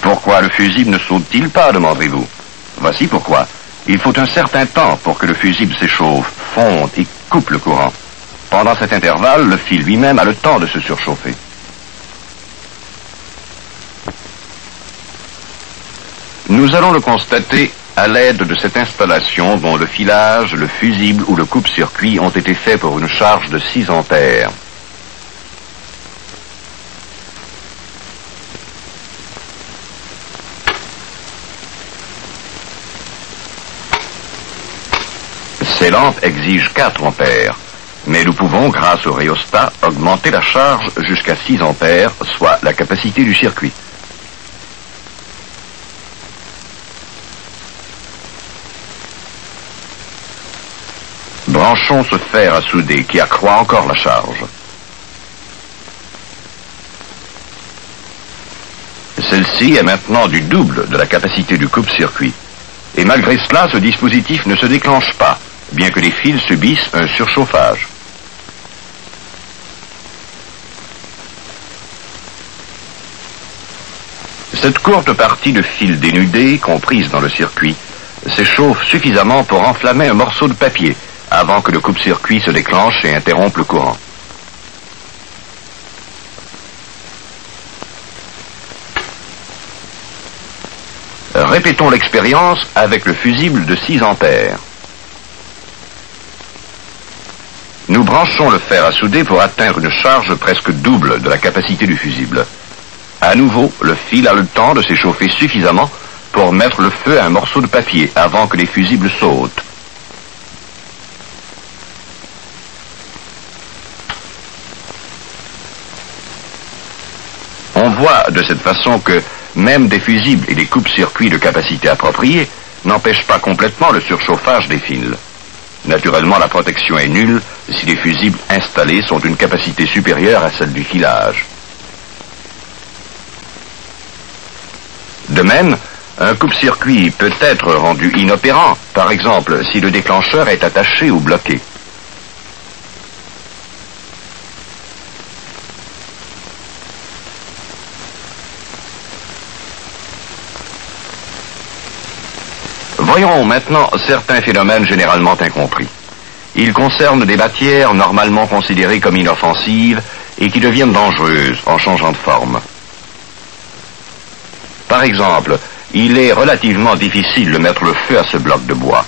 Pourquoi le fusible ne saute-t-il pas, demanderez-vous? Voici pourquoi. Il faut un certain temps pour que le fusible s'échauffe, fonde et coupe le courant. Pendant cet intervalle, le fil lui-même a le temps de se surchauffer. Nous allons le constater à l'aide de cette installation dont le filage, le fusible ou le coupe-circuit ont été faits pour une charge de 6 ampères. Ces lampes exigent 4 ampères, mais nous pouvons, grâce au rhéostat, augmenter la charge jusqu'à 6 ampères, soit la capacité du circuit. Branchons ce fer à souder qui accroît encore la charge. Celle-ci est maintenant du double de la capacité du coupe-circuit. Et malgré cela, ce dispositif ne se déclenche pas, bien que les fils subissent un surchauffage. Cette courte partie de fil dénudé, comprise dans le circuit, s'échauffe suffisamment pour enflammer un morceau de papier, avant que le coupe-circuit se déclenche et interrompe le courant. Répétons l'expérience avec le fusible de 6 ampères. Nous branchons le fer à souder pour atteindre une charge presque double de la capacité du fusible. À nouveau, le fil a le temps de s'échauffer suffisamment pour mettre le feu à un morceau de papier avant que les fusibles sautent. On voit de cette façon que même des fusibles et des coupe-circuits de capacité appropriée n'empêchent pas complètement le surchauffage des fils. Naturellement, la protection est nulle si les fusibles installés sont d'une capacité supérieure à celle du filage. De même, un coupe-circuit peut être rendu inopérant, par exemple si le déclencheur est attaché ou bloqué. Voyons maintenant certains phénomènes généralement incompris. Ils concernent des matières normalement considérées comme inoffensives et qui deviennent dangereuses en changeant de forme. Par exemple, il est relativement difficile de mettre le feu à ce bloc de bois.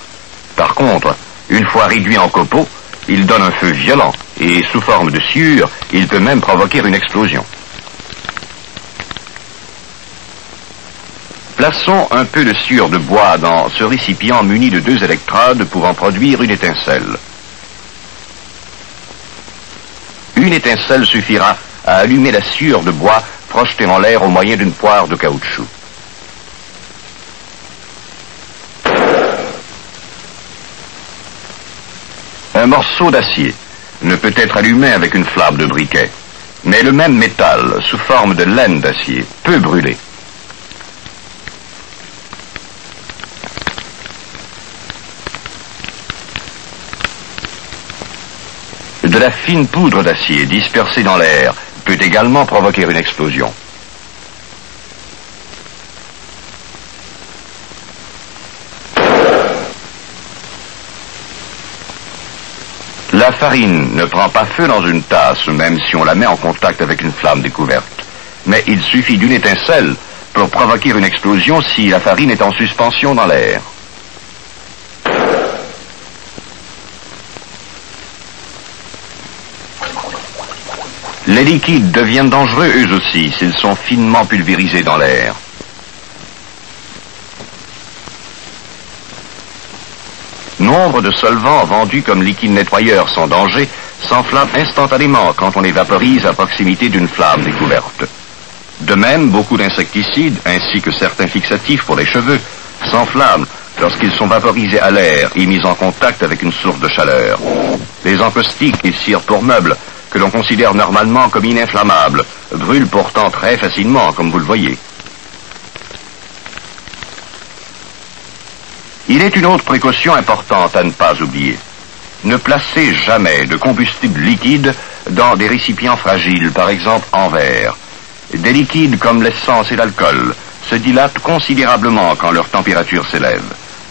Par contre, une fois réduit en copeaux, il donne un feu violent et sous forme de sciure, il peut même provoquer une explosion. Plaçons un peu de sciure de bois dans ce récipient muni de 2 électrodes pouvant produire une étincelle. Une étincelle suffira à allumer la sciure de bois projetée en l'air au moyen d'une poire de caoutchouc. Un morceau d'acier ne peut être allumé avec une flamme de briquet, mais le même métal, sous forme de laine d'acier, peut brûler. De la fine poudre d'acier dispersée dans l'air peut également provoquer une explosion. La farine ne prend pas feu dans une tasse, même si on la met en contact avec une flamme découverte. Mais il suffit d'une étincelle pour provoquer une explosion si la farine est en suspension dans l'air. Les liquides deviennent dangereux eux aussi s'ils sont finement pulvérisés dans l'air. Nombre de solvants vendus comme liquides nettoyeurs sans danger s'enflamment instantanément quand on les vaporise à proximité d'une flamme découverte. De même, beaucoup d'insecticides, ainsi que certains fixatifs pour les cheveux, s'enflamment lorsqu'ils sont vaporisés à l'air et mis en contact avec une source de chaleur. Les encaustiques et cires pour meubles, que l'on considère normalement comme ininflammables, brûlent pourtant très facilement, comme vous le voyez. Il est une autre précaution importante à ne pas oublier. Ne placez jamais de combustible liquide dans des récipients fragiles, par exemple en verre. Des liquides comme l'essence et l'alcool se dilatent considérablement quand leur température s'élève.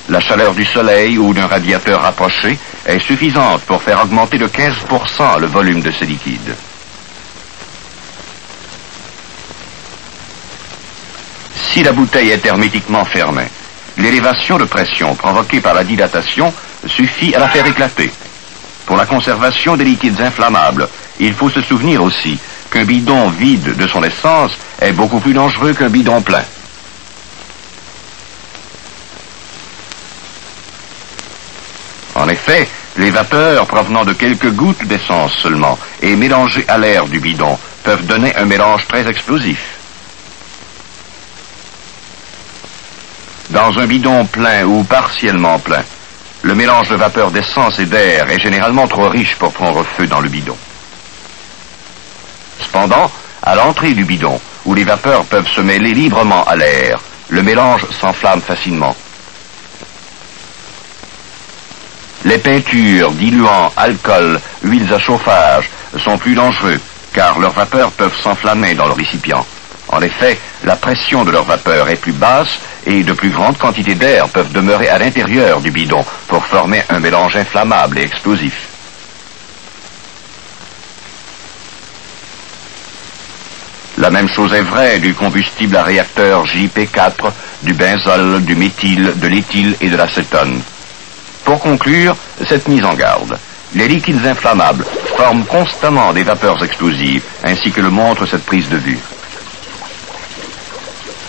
La chaleur du soleil ou d'un radiateur rapproché est suffisante pour faire augmenter de 15% le volume de ces liquides. Si la bouteille est hermétiquement fermée, l'élévation de pression provoquée par la dilatation suffit à la faire éclater. Pour la conservation des liquides inflammables, il faut se souvenir aussi qu'un bidon vide de son essence est beaucoup plus dangereux qu'un bidon plein. En effet, les vapeurs provenant de quelques gouttes d'essence seulement et mélangées à l'air du bidon peuvent donner un mélange très explosif. Dans un bidon plein ou partiellement plein, le mélange de vapeur d'essence et d'air est généralement trop riche pour prendre feu dans le bidon. Cependant, à l'entrée du bidon, où les vapeurs peuvent se mêler librement à l'air, le mélange s'enflamme facilement. Les peintures diluant alcool, huiles à chauffage sont plus dangereux, car leurs vapeurs peuvent s'enflammer dans le récipient. En effet, la pression de leurs vapeurs est plus basse et de plus grandes quantités d'air peuvent demeurer à l'intérieur du bidon pour former un mélange inflammable et explosif. La même chose est vraie du combustible à réacteur JP4, du benzol, du méthyle, de l'éthyle et de l'acétone. Pour conclure, cette mise en garde, les liquides inflammables forment constamment des vapeurs explosives, ainsi que le montre cette prise de vue.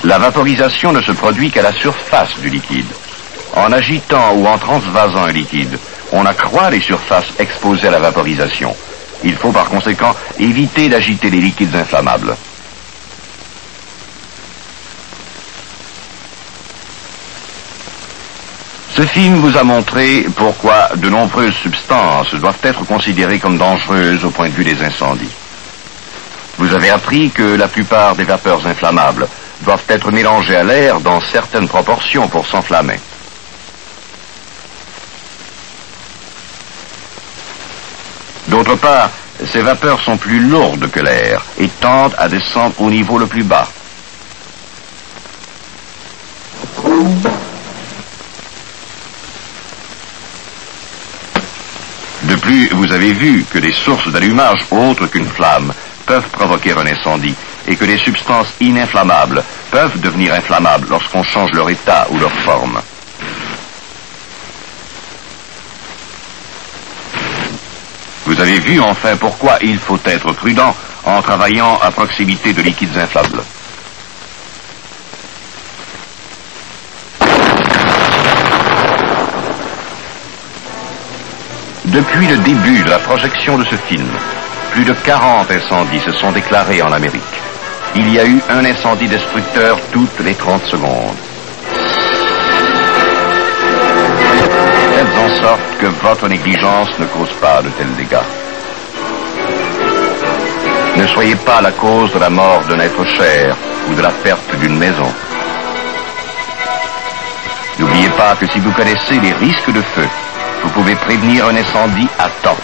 La vaporisation ne se produit qu'à la surface du liquide. En agitant ou en transvasant un liquide, on accroît les surfaces exposées à la vaporisation. Il faut par conséquent éviter d'agiter les liquides inflammables. Ce film vous a montré pourquoi de nombreuses substances doivent être considérées comme dangereuses au point de vue des incendies. Vous avez appris que la plupart des vapeurs inflammables doivent être mélangées à l'air dans certaines proportions pour s'enflammer. D'autre part, ces vapeurs sont plus lourdes que l'air et tendent à descendre au niveau le plus bas. De plus, vous avez vu que des sources d'allumage autres qu'une flamme peuvent provoquer un incendie et que les substances ininflammables peuvent devenir inflammables lorsqu'on change leur état ou leur forme. Vous avez vu enfin pourquoi il faut être prudent en travaillant à proximité de liquides inflammables. Depuis le début de la projection de ce film, plus de 40 incendies se sont déclarés en Amérique. Il y a eu un incendie destructeur toutes les 30 secondes. Faites en sorte que votre négligence ne cause pas de tels dégâts. Ne soyez pas la cause de la mort d'un être cher ou de la perte d'une maison. N'oubliez pas que si vous connaissez les risques de feu, vous pouvez prévenir un incendie à temps.